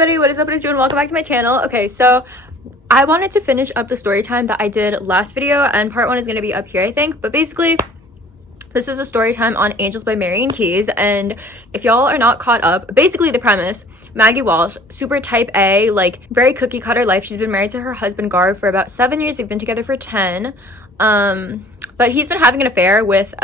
everybody, what is up? It is Jiwon. Welcome back to my channel. Okay, so I wanted to finish up the story time that I did last video, and part 1 is going to be up here, I think. But basically, this is a story time on Angels by Mary and Keys, and if y'all are not caught up, basically the premise: Maggie Walsh, super type A, like very cookie cutter life. She's been married to her husband Garv for about 7 years. They've been together for 10. But he's been having an affair with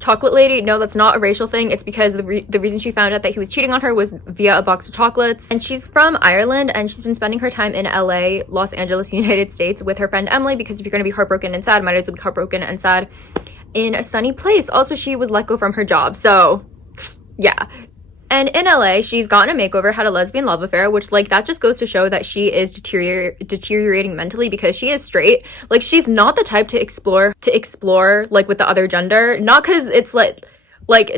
chocolate lady. No, that's not a racial thing. It's because the reason she found out that he was cheating on her was via a box of chocolates. And she's from Ireland, and she's been spending her time in LA, Los Angeles, United States, with her friend Emily, because if you're going to be heartbroken and sad, might as well be heartbroken and sad in a sunny place. Also, she was let go from her job, so yeah. And in LA, she's gotten a makeover, had a lesbian love affair, which, like, that just goes to show that she is deteriorating mentally, because she is straight. Like, she's not the type to explore, like, with the other gender. Not because it's, like,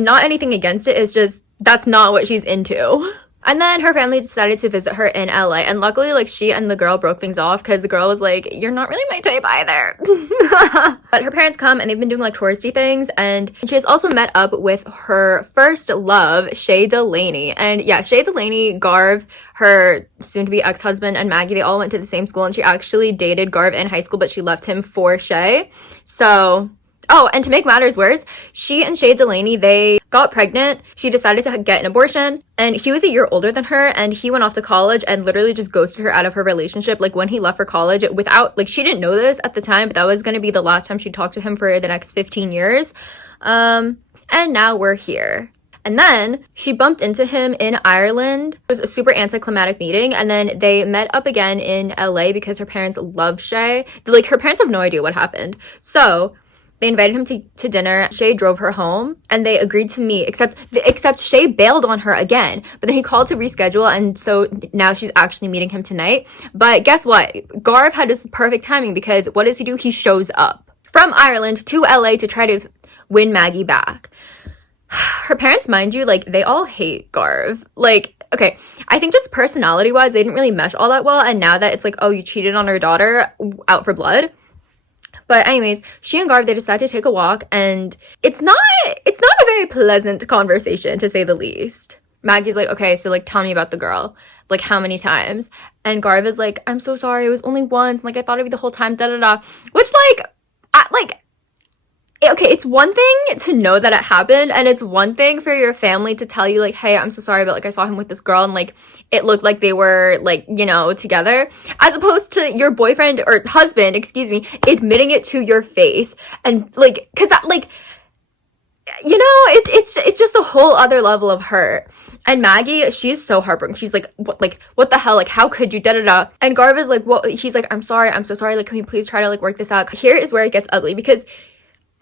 not anything against it. It's just, that's not what she's into. And then her family decided to visit her in LA. And luckily, like, she and the girl broke things off, because the girl was like, you're not really my type either. But her parents come, and they've been doing, like, touristy things. And she has also met up with her first love, Shay Delaney. And yeah, Shay Delaney, Garv, her soon-to-be ex-husband, and Maggie, they all went to the same school. And she actually dated Garv in high school, but she left him for Shay. So... oh, and to make matters worse, she and Shay Delaney, they got pregnant. She decided to get an abortion, and he was a year older than her, and he went off to college and literally just ghosted her out of her relationship. Like, when he left for college, without, like, she didn't know this at the time, but that was going to be the last time she'd talk to him for the next 15 years. And now we're here. And then she bumped into him in Ireland. It was a super anticlimactic meeting, and then they met up again in LA because her parents love Shay. Like, her parents have no idea what happened. So they invited him to dinner. Shay drove her home, and they agreed to meet, except Shay bailed on her again. But then he called to reschedule, and so now she's actually meeting him tonight. But guess what? Garv had this perfect timing, because what does he do? He shows up from Ireland to LA to try to win Maggie back. Her parents, mind you, like, they all hate Garv. Like, okay, I think just personality-wise, they didn't really mesh all that well, and now that it's like, oh, you cheated on our daughter, out for blood. But anyways, she and Garv, they decide to take a walk, and it's not a very pleasant conversation, to say the least. Maggie's like, okay, so, like, tell me about the girl. Like, how many times? And Garv is like, I'm so sorry, it was only once. Like, I thought it'd be the whole time, da-da-da. Which, okay, it's one thing to know that it happened, and it's one thing for your family to tell you, like, hey, I'm so sorry, but, like, I saw him with this girl, and, like, it looked like they were, like, you know, together, as opposed to your boyfriend or husband, excuse me, admitting it to your face. And, like, because that, like, you know, it's just a whole other level of hurt. And Maggie, she's so heartbroken. She's like, what the hell? Like, how could you? Da-da-da. And Garv is like, well, he's like, I'm sorry, I'm so sorry. Like, can we please try to, like, work this out? Here is where it gets ugly, because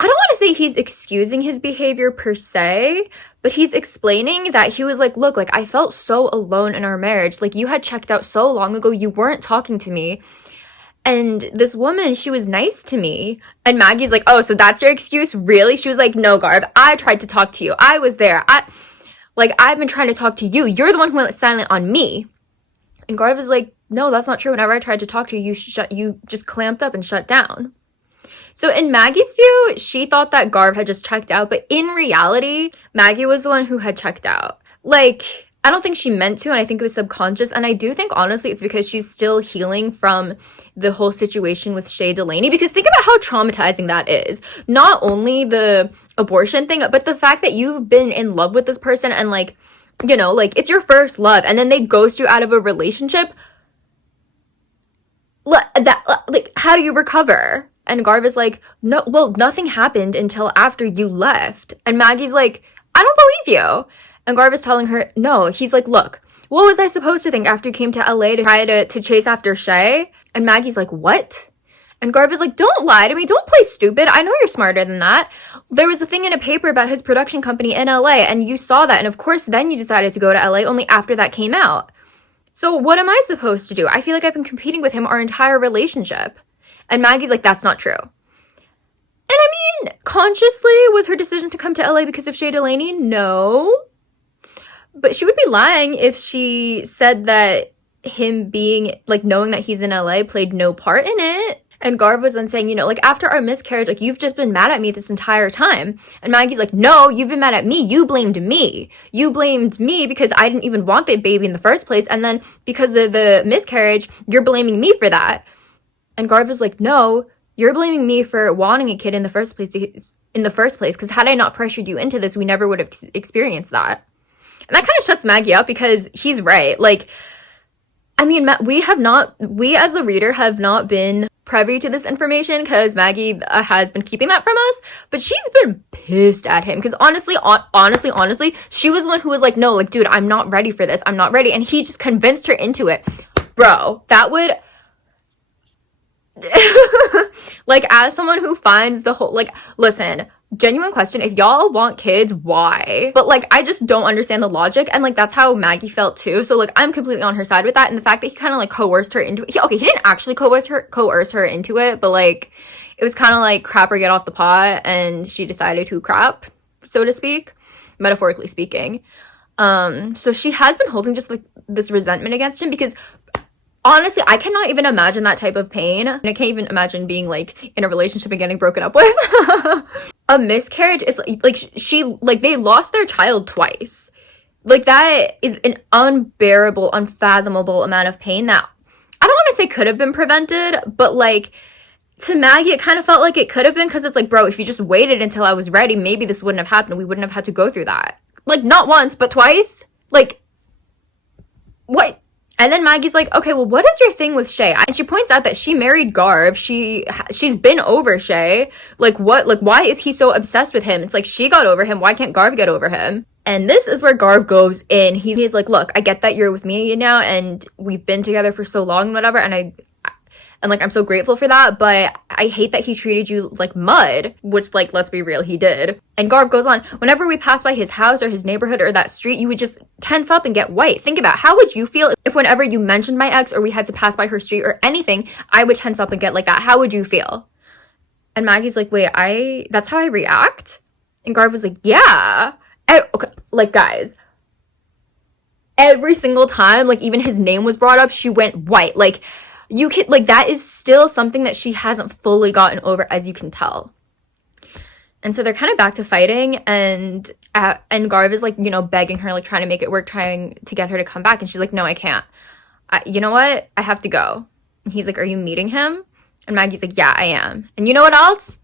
I don't want to say he's excusing his behavior per se, but he's explaining that he was like, look, like, I felt so alone in our marriage. Like, you had checked out so long ago. You weren't talking to me. And this woman, she was nice to me. And Maggie's like, oh, so that's your excuse? Really? She was like, no, Garv, I tried to talk to you. I was there. I've been trying to talk to you. You're the one who went silent on me. And Garv is like, no, that's not true. Whenever I tried to talk to you, you just clamped up and shut down. So in Maggie's view, she thought that Garv had just checked out, but in reality, Maggie was the one who had checked out. Like, I don't think she meant to, and I think it was subconscious, and I do think, honestly, it's because she's still healing from the whole situation with Shay Delaney, because think about how traumatizing that is. Not only the abortion thing, but the fact that you've been in love with this person, and, like, you know, like, it's your first love, and then they ghost you out of a relationship. Like, how do you recover? And Garv is like, no, well, nothing happened until after you left. And Maggie's like, I don't believe you. And Garv is telling her, no. He's like, look, what was I supposed to think after you came to LA to try to chase after Shay? And Maggie's like, what? And Garv is like, don't lie to me. Don't play stupid. I know you're smarter than that. There was a thing in a paper about his production company in LA, and you saw that. And of course, then you decided to go to LA only after that came out. So what am I supposed to do? I feel like I've been competing with him our entire relationship. And Maggie's like, that's not true. And I mean, consciously, was her decision to come to LA because of Shay Delaney? No. But she would be lying if she said that him being, like, knowing that he's in LA played no part in it. And Garv was then saying, you know, like, after our miscarriage, like, you've just been mad at me this entire time. And Maggie's like, no, you've been mad at me. You blamed me. You blamed me because I didn't even want the baby in the first place. And then because of the miscarriage, you're blaming me for that. And Garv was like, no, you're blaming me for wanting a kid in the first place. Because had I not pressured you into this, we never would have experienced that. And that kind of shuts Maggie up because he's right. Like, I mean, we as the reader have not been privy to this information because Maggie has been keeping that from us, but she's been pissed at him because honestly, she was the one who was like, no, like, dude, I'm not ready for this. I'm not ready. And he just convinced her into it. Bro, that would... like, as someone who finds the whole, like, listen, genuine question, if y'all want kids, why? But, like, I just don't understand the logic, and, like, that's how Maggie felt too, so, like, I'm completely on her side with that, and the fact that he kind of, like, coerced her into it. He didn't actually coerce her into it, but, like, it was kind of like crap or get off the pot, and she decided to crap, so to speak, metaphorically speaking. So she has been holding just, like, this resentment against him because honestly, I cannot even imagine that type of pain. And I can't even imagine being, like, in a relationship and getting broken up with. A miscarriage, it's like, they lost their child twice. Like, that is an unbearable, unfathomable amount of pain that I don't want to say could have been prevented, but, like, to Maggie, it kind of felt like it could have been because it's like, bro, if you just waited until I was ready, maybe this wouldn't have happened. We wouldn't have had to go through that. Like, not once, but twice. Like, what? And then Maggie's like, okay, well, what is your thing with Shay? And she points out that she married Garv. She's been over Shay. Like, what? Like, why is he so obsessed with him? It's like, she got over him. Why can't Garv get over him? And this is where Garv goes in. He's like, look, I get that you're with me now, and we've been together for so long and whatever, and like, I'm so grateful for that, but I hate that he treated you like mud, which, like, let's be real, he did. And Garv goes on, whenever we pass by his house or his neighborhood or that street, you would just tense up and get white. Think about how would you feel if whenever you mentioned my ex or we had to pass by her street or anything, I would tense up and get like that. How would you feel? And Maggie's like, wait, that's how I react? And Garv was like, yeah. Okay, like, guys, every single time, like, even his name was brought up, she went white. Like, you can, like, that is still something that she hasn't fully gotten over, as you can tell. And so they're kind of back to fighting, and Garv is, like, you know, begging her, like, trying to make it work, trying to get her to come back, and she's like, no, I can't. You know what? I have to go. And he's like, are you meeting him? And Maggie's like, yeah, I am. And you know what else?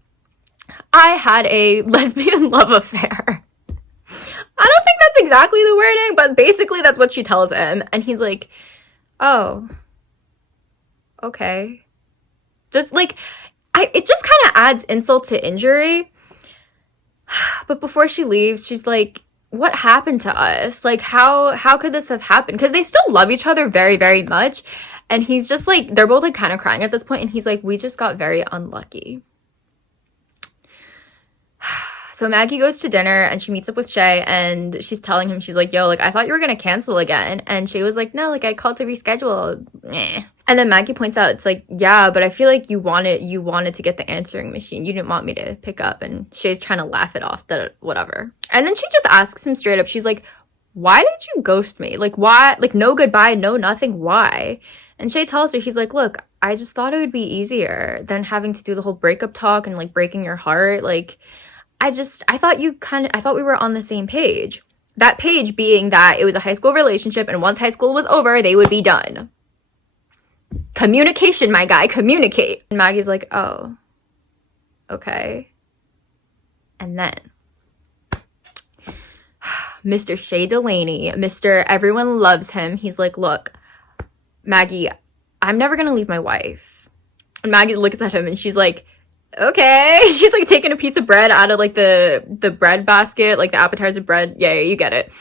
I had a lesbian love affair. I don't think that's exactly the wording, but basically that's what she tells him. And he's like, oh, okay. Just, like, it just kind of adds insult to injury. But before she leaves, she's like, what happened to us? Like, how could this have happened? Because they still love each other very, very much. And he's just, like, they're both, like, kind of crying at this point. And he's like, we just got very unlucky. So Maggie goes to dinner and she meets up with Shay, and she's telling him, she's like, yo, like, I thought you were gonna cancel again. And Shay was like, no, like, I called to reschedule. Meh. And then Maggie points out, it's like, yeah, but I feel like you wanted to get the answering machine. You didn't want me to pick up. And Shay's trying to laugh it off, that whatever. And then she just asks him straight up, she's like, why did you ghost me? Like, why? Like, no goodbye, no nothing, why? And Shay tells her, he's like, look, I just thought it would be easier than having to do the whole breakup talk and, like, breaking your heart. Like, I thought we were on the same page. That page being that it was a high school relationship, and once high school was over, they would be done. Communication, my guy, communicate. And Maggie's like, oh, okay. And then Mr. Shay Delaney, Mr. Everyone loves him, he's like, look, Maggie, I'm never gonna leave my wife. And Maggie looks at him and she's like, okay. She's, like, taking a piece of bread out of, like, the bread basket, like, the appetizer bread. Yeah, you get it.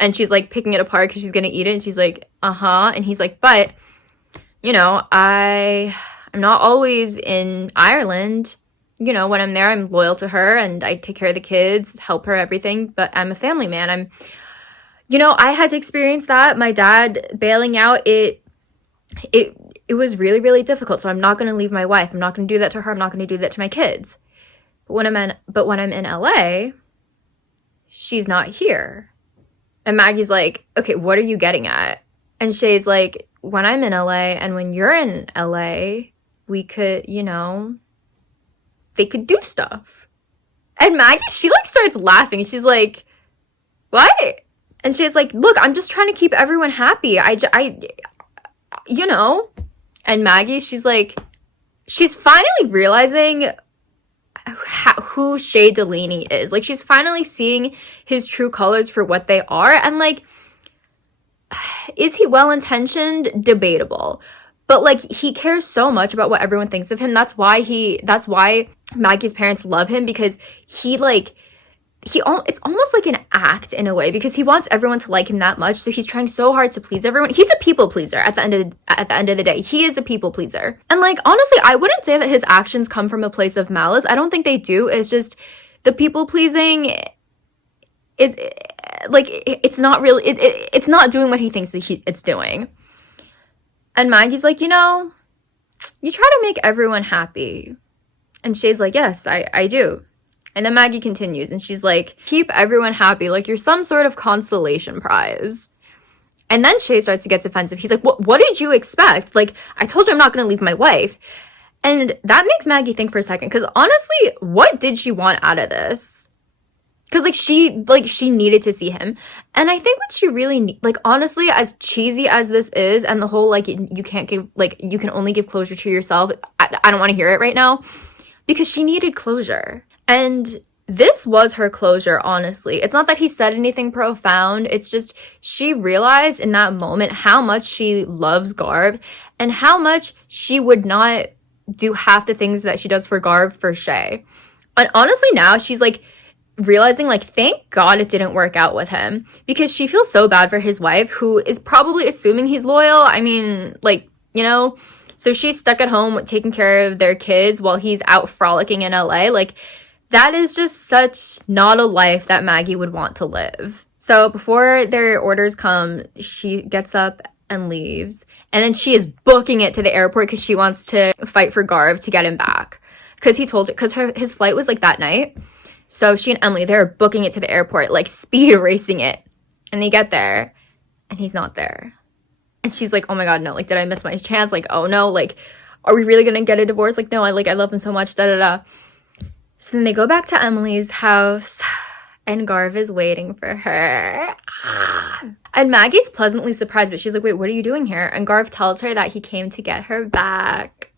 And she's, like, picking it apart because she's gonna eat it. And she's like, uh-huh. And he's like, but, you know, I'm not always in Ireland. You know, when I'm there, I'm loyal to her and I take care of the kids, help her, everything. But I'm a family man. You know, I had to experience that. My dad bailing out, it was really, really difficult. So I'm not going to leave my wife. I'm not going to do that to her. I'm not going to do that to my kids. But when I'm in LA, she's not here. And Maggie's like, okay, what are you getting at? And Shay's like, when I'm in LA and when you're in LA, we could, you know, they could do stuff. And Maggie, she like starts laughing. She's like, what? And she's like, look, I'm just trying to keep everyone happy. You know. And Maggie, she's like, she's finally realizing who Shay Delaney is. Like, she's finally seeing his true colors for what they are. And like, is he well-intentioned? Debatable. But like, he cares so much about what everyone thinks of him. That's why Maggie's parents love him, because it's almost like an act in a way, because he wants everyone to like him that much. So he's trying so hard to please everyone. He's a people pleaser at the end of the day. He is a people pleaser. And like, honestly, I wouldn't say that his actions come from a place of malice. I don't think they do. It's just the people pleasing is like, it's not really, it's not doing what he thinks that it's doing. And Maggie's like, you know, you try to make everyone happy. And Shay's like, yes, I do. And then Maggie continues, and she's like, keep everyone happy, like you're some sort of consolation prize. And then Shay starts to get defensive. He's like, what did you expect? Like, I told you I'm not going to leave my wife. And that makes Maggie think for a second, because honestly, what did she want out of this? Because she needed to see him. And I think what she really honestly, as cheesy as this is, and the whole like, you can't give, like, you can only give closure to yourself, I don't want to hear it right now, because she needed closure. And this was her closure, honestly. It's not that he said anything profound. It's just she realized in that moment how much she loves Garv, and how much she would not do half the things that she does for Garv for Shay. And honestly, now she's like realizing, like, thank God it didn't work out with him, because she feels so bad for his wife, who is probably assuming he's loyal. I mean, like, you know, so she's stuck at home taking care of their kids while he's out frolicking in LA. Like, that is just such not a life that Maggie would want to live. So before their orders come, she gets up and leaves. And then she is booking it to the airport because she wants to fight for Garv to get him back. Because his flight was like that night. So she and Emily, they're booking it to the airport, like speed racing it. And they get there and he's not there. And she's like, oh my God, no, like, did I miss my chance? Like, oh no, like, are we really gonna get a divorce? Like, no, I love him so much, da da da. So then they go back to Emily's house and Garv is waiting for her. And Maggie's pleasantly surprised, but she's like, wait, what are you doing here? And Garv tells her that he came to get her back.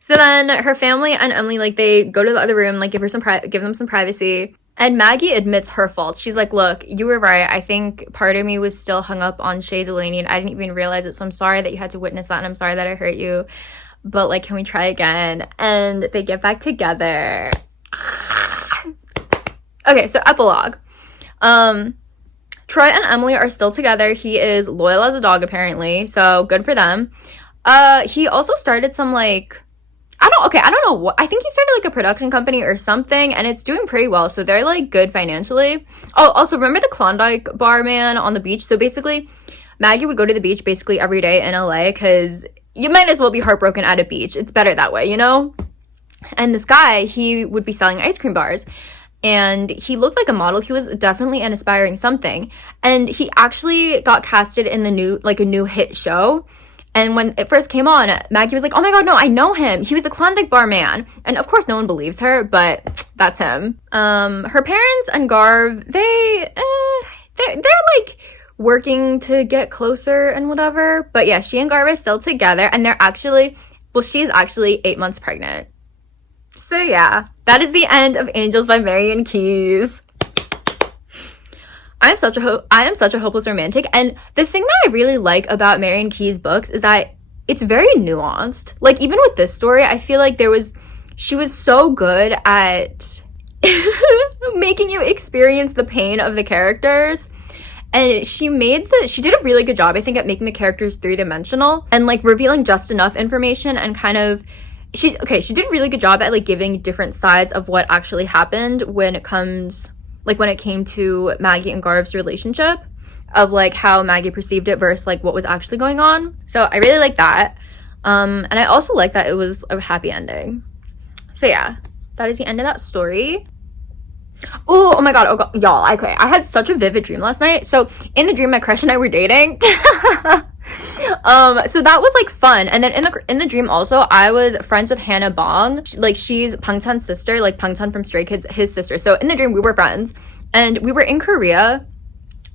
So then her family and Emily, like, they go to the other room, like, give them some privacy. And Maggie admits her fault. She's like, look, you were right. I think part of me was still hung up on Shay Delaney, and I didn't even realize it. So I'm sorry that you had to witness that, and I'm sorry that I hurt you. But, like, can we try again? And they get back together. Okay, so epilogue. Troy and Emily are still together. He is loyal as a dog, apparently. So good for them. He also started some, like, I don't know what. I think he started, like, a production company or something, and it's doing pretty well. So they're, like, good financially. Oh, also, remember the Klondike barman on the beach? So basically, Maggie would go to the beach basically every day in LA, because you might as well be heartbroken at a beach. It's better that way, you know? And this guy, he would be selling ice cream bars. And he looked like a model. He was definitely an aspiring something. And he actually got casted in a new hit show. And when it first came on, Maggie was like, oh my God, no, I know him. He was a Klondike bar man. And of course, no one believes her, but that's him. Her parents and Garv, they're like working to get closer and whatever. But yeah, she and Garv are still together, and she's actually 8 months pregnant. So yeah, that is the end of Angels by Marian Keyes. I am such a hopeless romantic, and the thing that I really like about Marian Keyes' books is that it's very nuanced. Like, even with this story, I feel like she was so good at making you experience the pain of the characters. And she did a really good job, I think, at making the characters three-dimensional and, like, revealing just enough information and kind of, she did a really good job at, like, giving different sides of what actually happened when it came to Maggie and Garv's relationship, of, like, how Maggie perceived it versus, like, what was actually going on. So I really like that. And I also like that it was a happy ending. So yeah, that is the end of that story. Oh my God, y'all, okay, I had such a vivid dream last night. So in the dream, my crush and I were dating. So that was like fun. And then in the dream also, I was friends with Hannah Bong. Like she's Pangchan's sister, like Pangchan from Stray Kids, his sister. So in the dream we were friends, and we were in Korea,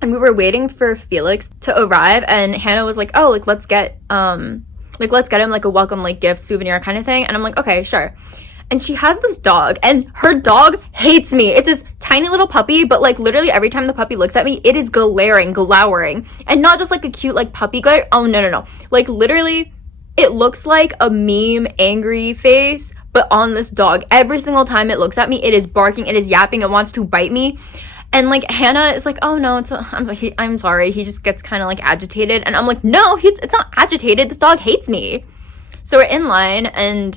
and we were waiting for Felix to arrive, and Hannah was like, oh, like let's get him like a welcome like gift souvenir kind of thing. And I'm like, okay, sure. And she has this dog, and her dog hates me. It's this tiny little puppy, but like literally every time the puppy looks at me, it is glowering. And not just like a cute like puppy glare. Oh, no. Like literally, it looks like a meme angry face, but on this dog. Every single time it looks at me, it is barking, it is yapping, it wants to bite me. And like Hannah is like, oh no, I'm sorry. He just gets kind of like agitated. And I'm like, no, it's not agitated. This dog hates me. So we're in line, and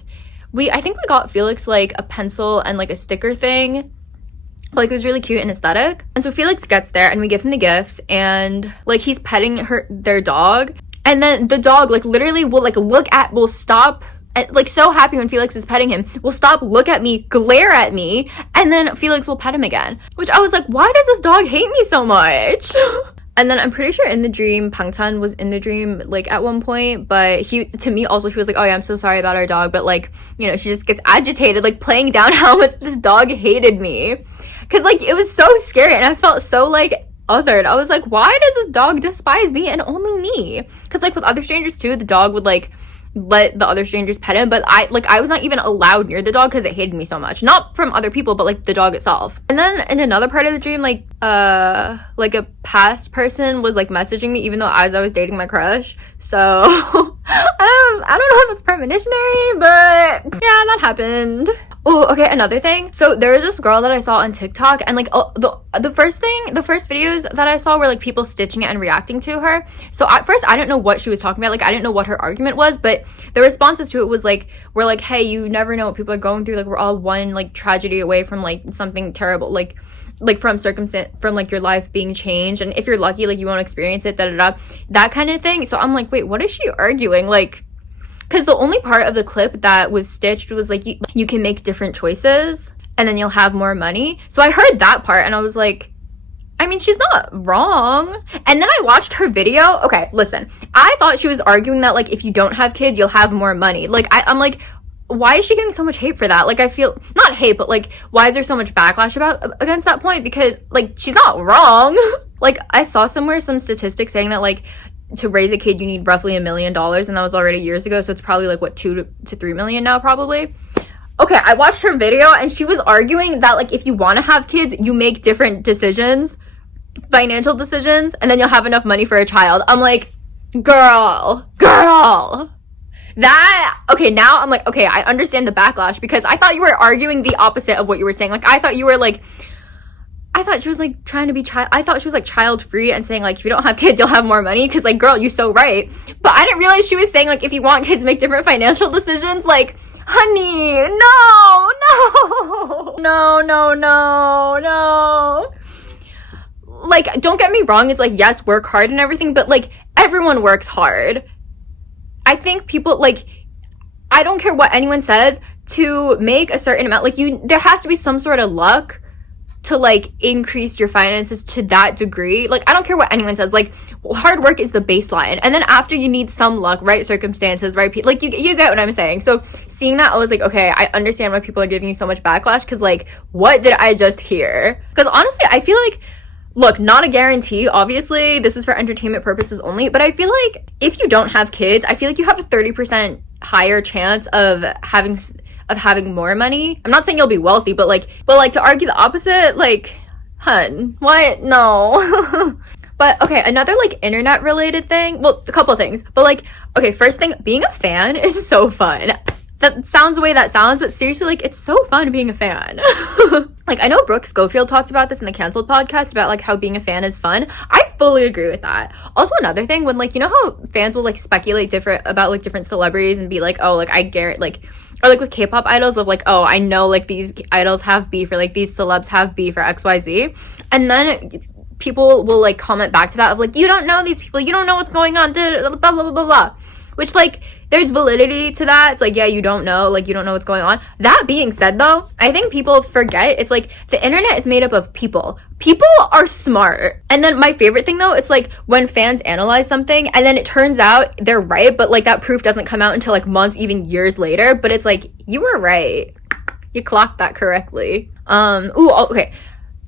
I think we got Felix like a pencil and like a sticker thing. Like it was really cute and aesthetic. And so Felix gets there, and we give him the gifts, and like he's petting their dog, and then the dog like literally will stop, like so happy when Felix is petting him, will stop, look at me, glare at me, and then Felix will pet him again. Which I was like, why does this dog hate me so much? And then I'm pretty sure in the dream, Pangchan was in the dream like at one point, but to me also, he was like, oh yeah, I'm so sorry about our dog, but like, you know, she just gets agitated, like playing down how much this dog hated me. Cause like, it was so scary, and I felt so like othered. I was like, why does this dog despise me and only me? Cause like with other strangers too, the dog would like let the other strangers pet him, but I was not even allowed near the dog because it hated me so much. Not from other people, but like the dog itself. And then in another part of the dream, like a past person was like messaging me, even though I was dating my crush. So I don't know if it's premonitionary, but yeah, that happened. Oh, okay, another thing. So there was this girl that I saw on TikTok, and like the first videos that I saw were like people stitching it and reacting to her. So at first I didn't know what she was talking about. Like I didn't know what her argument was, but the responses to it was like, we're like, hey, you never know what people are going through. Like we're all one like tragedy away from like something terrible, like from circumstance, from like your life being changed, and if you're lucky, like you won't experience it, that kind of thing. So I'm like, wait, what is she arguing? Like, because the only part of the clip that was stitched was like, you can make different choices and then you'll have more money. So I heard that part, and I was like, I mean, she's not wrong. And then I watched her video. Okay, listen, I thought she was arguing that like if you don't have kids, you'll have more money. Like I'm like, why is she getting so much hate for that? Like I feel, not hate, but like, why is there so much backlash against that point? Because like, she's not wrong. Like I saw somewhere some statistics saying that like to raise a kid you need roughly $1 million, and that was already years ago, so it's probably like what, 2 to 3 million now probably. Okay, I watched her video, and she was arguing that like if you want to have kids, you make different decisions, financial decisions, and then you'll have enough money for a child. I'm like, girl, that, okay, now I'm like, okay, I understand the backlash, because I thought you were arguing the opposite of what you were saying. Like I thought she was like trying to be I thought she was like child free and saying like, if you don't have kids, you'll have more money, because like, girl, you're so right. But I didn't realize she was saying like, if you want kids, make different financial decisions. Like, honey, no. Like, don't get me wrong, it's like, yes, work hard and everything, but like, everyone works hard. I think people, like, I don't care what anyone says, to make a certain amount, like there has to be some sort of luck to like increase your finances to that degree. Like I don't care what anyone says, like hard work is the baseline, and then after you need some luck, right circumstances, right people, like you get what I'm saying. So seeing that, I was like, okay, I understand why people are giving you so much backlash, because like, what did I just hear? Because honestly, I feel like, look, not a guarantee, obviously this is for entertainment purposes only, but I feel like if you don't have kids, I feel like you have a 30% higher chance of having more money. I'm not saying you'll be wealthy, but like to argue the opposite, like, hun, what? No. But okay, another like internet related thing, well, a couple of things, but like, okay, first thing, being a fan is so fun. That sounds the way that sounds, but seriously, like, it's so fun being a fan. Like, I know Brooke Schofield talked about this in the Cancelled podcast about like how being a fan is fun. I fully agree with that. Also, another thing, when like, you know how fans will like speculate about like different celebrities and be like, oh, like I guarantee, like, or like with K-pop idols of like, oh, I know like these idols have beef, or like these celebs have beef, or XYZ, and then people will like comment back to that of like, you don't know these people, you don't know what's going on, blah blah blah blah blah. which, like, there's validity to that. It's like, yeah, you don't know, like, you don't know what's going on. That being said, though, I think people forget, it's like, the internet is made up of people. People are smart. And then my favorite thing, though, it's like when fans analyze something and then it turns out they're right, but, like, that proof doesn't come out until, like, months, even years later. But it's like, you were right. You clocked that correctly. Okay.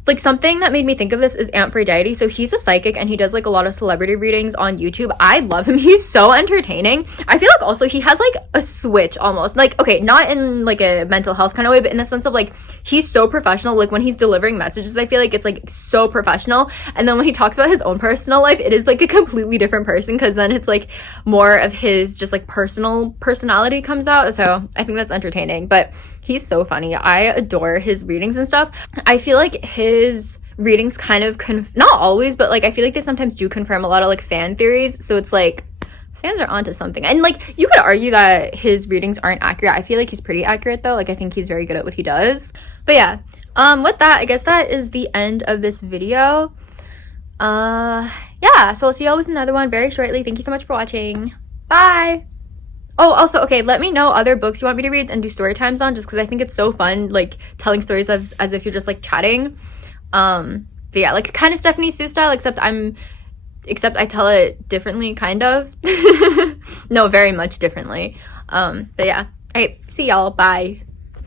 Like, something that made me think of this is Amphitrite. So he's a psychic and he does, like, a lot of celebrity readings on YouTube. I love him. He's so entertaining. I feel like also he has, like, a switch almost. Like, okay, not in, like, a mental health kind of way, but in the sense of, like, he's so professional. Like, when he's delivering messages, I feel like it's, like, so professional. And then when he talks about his own personal life, it is, like, a completely different person, because then it's, like, more of his just, like, personal personality comes out. So I think that's entertaining. But he's so funny. I adore his readings and stuff. I feel like his readings kind of not always, but, like, I feel like they sometimes do confirm a lot of, like, fan theories. So it's like fans are onto something. And, like, you could argue that his readings aren't accurate. I feel like he's pretty accurate, though. Like, I think he's very good at what he does. But yeah, with that, I guess that is the end of this video. Yeah, so I'll see y'all with another one very shortly. Thank you so much for watching. Bye. Oh, also, okay, let me know other books you want me to read and do story times on, just because I think it's so fun, like, telling stories as if you're just, like, chatting. But yeah, like, kind of Stephanie Sue style, except I tell it differently, kind of. No, very much differently. But yeah. Alright, see y'all. Bye.